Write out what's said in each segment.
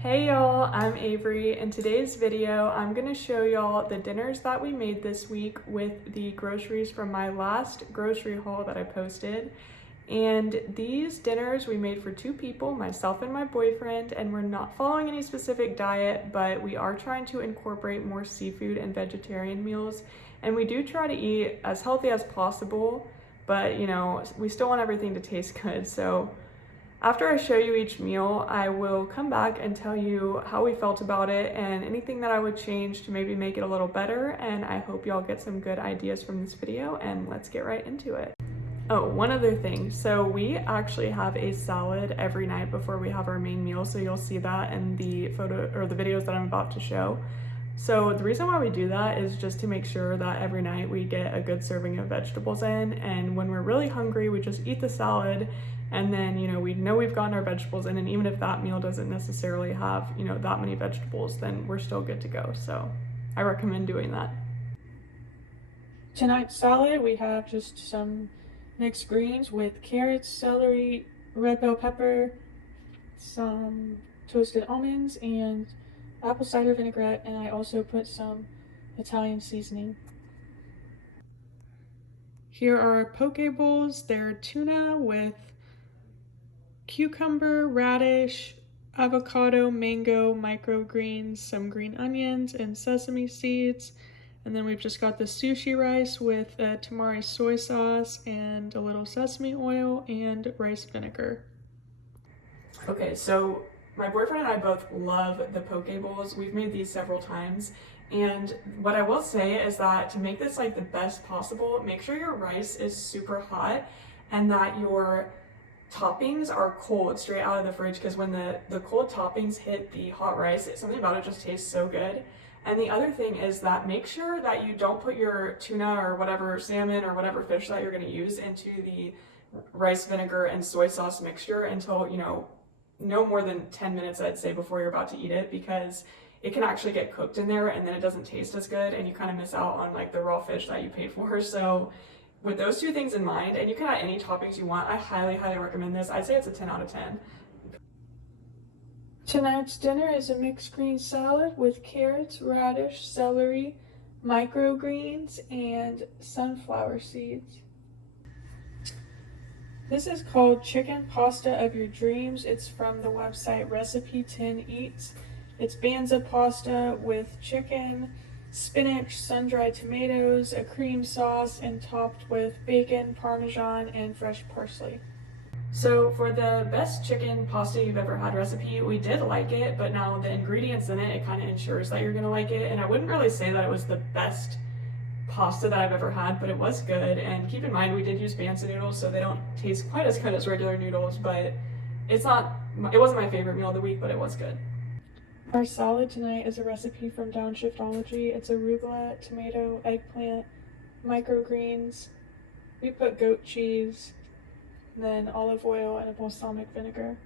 Hey y'all, I'm Avery. In today's video, I'm gonna show y'all the dinners that we made this week with the groceries from my last grocery haul that I posted. And these dinners we made for two people, myself and my boyfriend, and we're not following any specific diet, but we are trying to incorporate more seafood and vegetarian meals. And we do try to eat as healthy as possible, but we still want everything to taste good. So after I show you each meal, I will come back and tell you how we felt about it and anything that I would change to maybe make it a little better. And I hope y'all get some good ideas from this video, and let's get right into it. Oh, one other thing. So we actually have a salad every night before we have our main meal. So you'll see that in the photo or the videos that I'm about to show. So the reason why we do that is just to make sure that every night we get a good serving of vegetables in. And when we're really hungry, we just eat the salad. And then, we know we've gotten our vegetables in, and even if that meal doesn't necessarily have, that many vegetables, then we're still good to go. So I recommend doing that. Tonight's salad, we have just some mixed greens with carrots, celery, red bell pepper, some toasted almonds, and apple cider vinaigrette, and I also put some Italian seasoning. Here are poke bowls. They're tuna with cucumber, radish, avocado, mango, microgreens, some green onions, and sesame seeds. And then we've just got the sushi rice with tamari soy sauce and a little sesame oil and rice vinegar. Okay, so my boyfriend and I both love the poke bowls. We've made these several times. And what I will say is that to make this like the best possible, make sure your rice is super hot and that your toppings are cold straight out of the fridge, because when the cold toppings hit the hot rice, something about it just tastes so good. And the other thing is that make sure that you don't put your tuna or whatever salmon or whatever fish that you're going to use into the rice vinegar and soy sauce mixture until, no more than 10 minutes, I'd say, before you're about to eat it, because it can actually get cooked in there and then it doesn't taste as good and you kind of miss out on like the raw fish that you paid for. So with those two things in mind, and you can add any toppings you want, I highly, highly recommend this. I'd say it's a 10 out of 10. Tonight's dinner is a mixed green salad with carrots, radish, celery, microgreens, and sunflower seeds. This is called Chicken Pasta of Your Dreams. It's from the website Recipe 10 Eats. It's banza pasta with chicken, spinach, sun-dried tomatoes, a cream sauce, and topped with bacon, parmesan, and fresh parsley. So for the best chicken pasta you've ever had recipe, we did like it, but now the ingredients in it, it kind of ensures that you're gonna like it. And I wouldn't really say that it was the best pasta that I've ever had, but it was good. And keep in mind, we did use banza noodles, so they don't taste quite as good as regular noodles, but it wasn't my favorite meal of the week, but it was good. Our salad tonight is a recipe from Downshiftology. It's arugula, tomato, eggplant, microgreens. We put goat cheese, then olive oil, and a balsamic vinegar.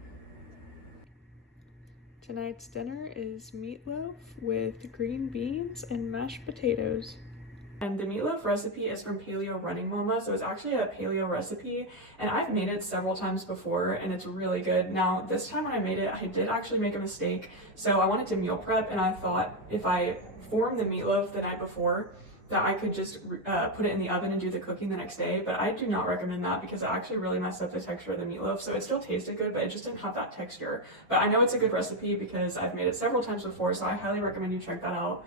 Tonight's dinner is meatloaf with green beans and mashed potatoes. And the meatloaf recipe is from Paleo Running Mama, so it's actually a paleo recipe, and I've made it several times before, and it's really good. Now, this time when I made it, I did actually make a mistake, so I wanted to meal prep, and I thought if I formed the meatloaf the night before, that I could just put it in the oven and do the cooking the next day, but I do not recommend that because it actually really messed up the texture of the meatloaf. So it still tasted good, but it just didn't have that texture. But I know it's a good recipe because I've made it several times before, so I highly recommend you check that out.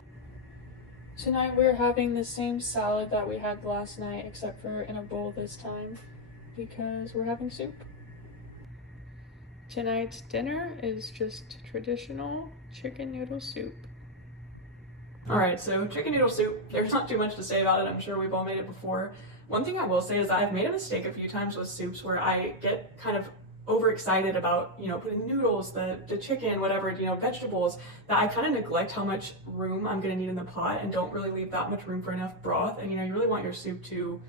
Tonight we're having the same salad that we had last night, except for in a bowl this time, because we're having soup. Tonight's dinner is just traditional chicken noodle soup. Alright, so chicken noodle soup, there's not too much to say about it. I'm sure we've all made it before. One thing I will say is that I've made a mistake a few times with soups where I get kind of overexcited about, putting noodles, the chicken, whatever, vegetables, that I kind of neglect how much room I'm going to need in the pot and don't really leave that much room for enough broth. And, you really want your soup to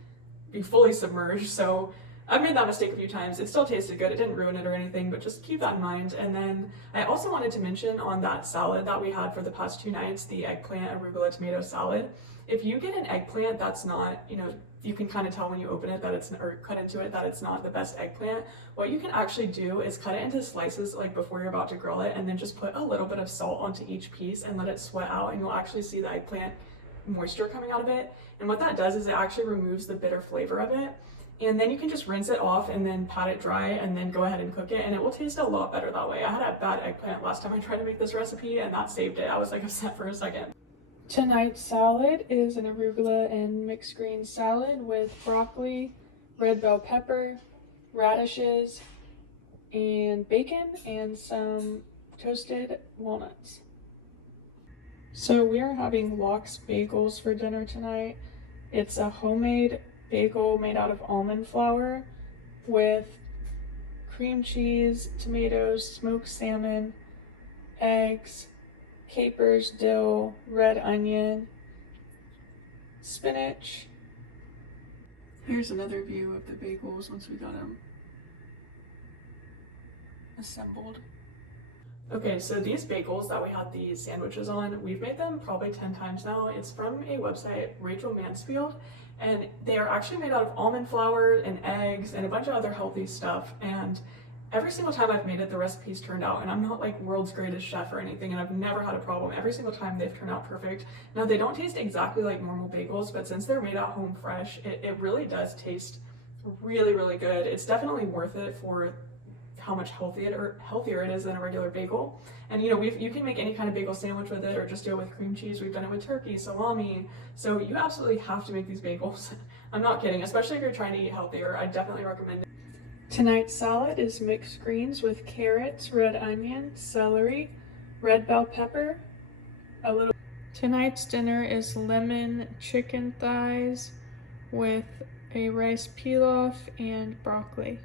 be fully submerged. So I've made that mistake a few times. It still tasted good. It didn't ruin it or anything, but just keep that in mind. And then I also wanted to mention on that salad that we had for the past 2 nights, the eggplant arugula tomato salad. If you get an eggplant that's not, you can kind of tell when you open it that it's, or cut into it, that it's not the best eggplant. What you can actually do is cut it into slices like before you're about to grill it, and then just put a little bit of salt onto each piece and let it sweat out, and you'll actually see the eggplant moisture coming out of it. And what that does is it actually removes the bitter flavor of it. And then you can just rinse it off and then pat it dry and then go ahead and cook it, and it will taste a lot better that way. I had a bad eggplant last time I tried to make this recipe, and that saved it. I was like upset for a second. Tonight's salad is an arugula and mixed greens salad with broccoli, red bell pepper, radishes, and bacon, and some toasted walnuts. So we are having Lox Bagels for dinner tonight. It's a homemade bagel made out of almond flour with cream cheese, tomatoes, smoked salmon, eggs, capers, dill, red onion, spinach. Here's another view of the bagels once we got them assembled. Okay, so these bagels that we had these sandwiches on, we've made them probably 10 times now. It's from a website, Rachel Mansfield, and they are actually made out of almond flour and eggs and a bunch of other healthy stuff. And every single time I've made it, the recipe's turned out, and I'm not like world's greatest chef or anything, and I've never had a problem. Every single time they've turned out perfect. Now, they don't taste exactly like normal bagels, but since they're made at home fresh, it really does taste really, really good. It's definitely worth it for how much healthier it is than a regular bagel. And you can make any kind of bagel sandwich with it, or just do it with cream cheese. We've done it with turkey, salami. So you absolutely have to make these bagels. I'm not kidding, especially if you're trying to eat healthier. I definitely recommend it. Tonight's salad is mixed greens with carrots, red onion, celery, red bell pepper, a little. Tonight's dinner is lemon chicken thighs with a rice pilaf and broccoli.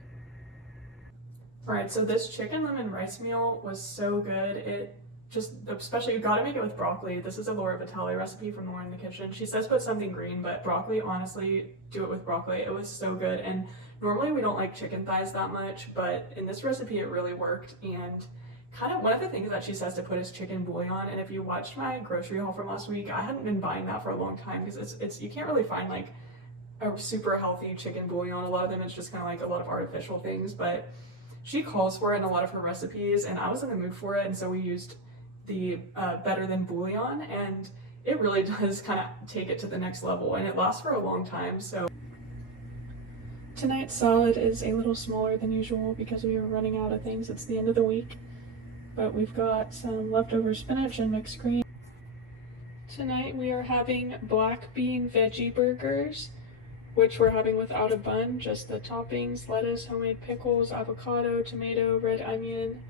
All right, so this chicken lemon rice meal was so good. It just, especially, you gotta make it with broccoli. This is a Laura Vitale recipe from Laura in the Kitchen. She says put something green, but broccoli, honestly, do it with broccoli. It was so good. And normally we don't like chicken thighs that much, but in this recipe it really worked. And kind of one of the things that she says to put is chicken bouillon. And if you watched my grocery haul from last week, I hadn't been buying that for a long time because it's you can't really find like a super healthy chicken bouillon. A lot of them it's just kind of like a lot of artificial things, but she calls for it in a lot of her recipes, and I was in the mood for it, and so we used the Better Than bouillon, and it really does kind of take it to the next level, and it lasts for a long time. So tonight's salad is a little smaller than usual because we were running out of things. It's the end of the week, but we've got some leftover spinach and mixed greens. Tonight we are having black bean veggie burgers, which we're having without a bun, just the toppings: lettuce, homemade pickles, avocado, tomato, red onion,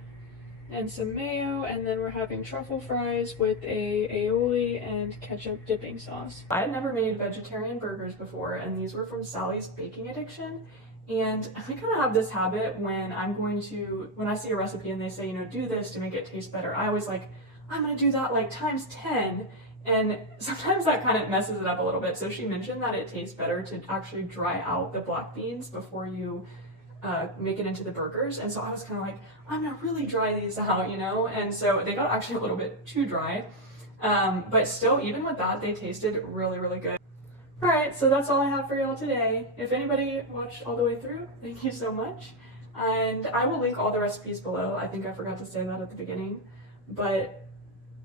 and some mayo. And then we're having truffle fries with a aioli and ketchup dipping sauce. I had never made vegetarian burgers before, and these were from Sally's Baking Addiction. And I kind of have this habit when I see a recipe and they say, do this to make it taste better, I always like, I'm gonna do that like times 10. And sometimes that kind of messes it up a little bit. So she mentioned that it tastes better to actually dry out the black beans before you make it into the burgers. And so I was kind of like, I'm gonna really dry these out, And so they got actually a little bit too dry. But still, even with that, they tasted really, really good. All right, so that's all I have for y'all today. If anybody watched all the way through, thank you so much. And I will link all the recipes below. I think I forgot to say that at the beginning, but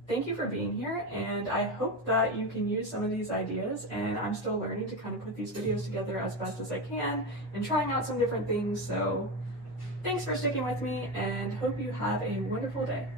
thank you for being here, and I hope that you can use some of these ideas. And I'm still learning to kind of put these videos together as best as I can and trying out some different things. So thanks for sticking with me, and hope you have a wonderful day.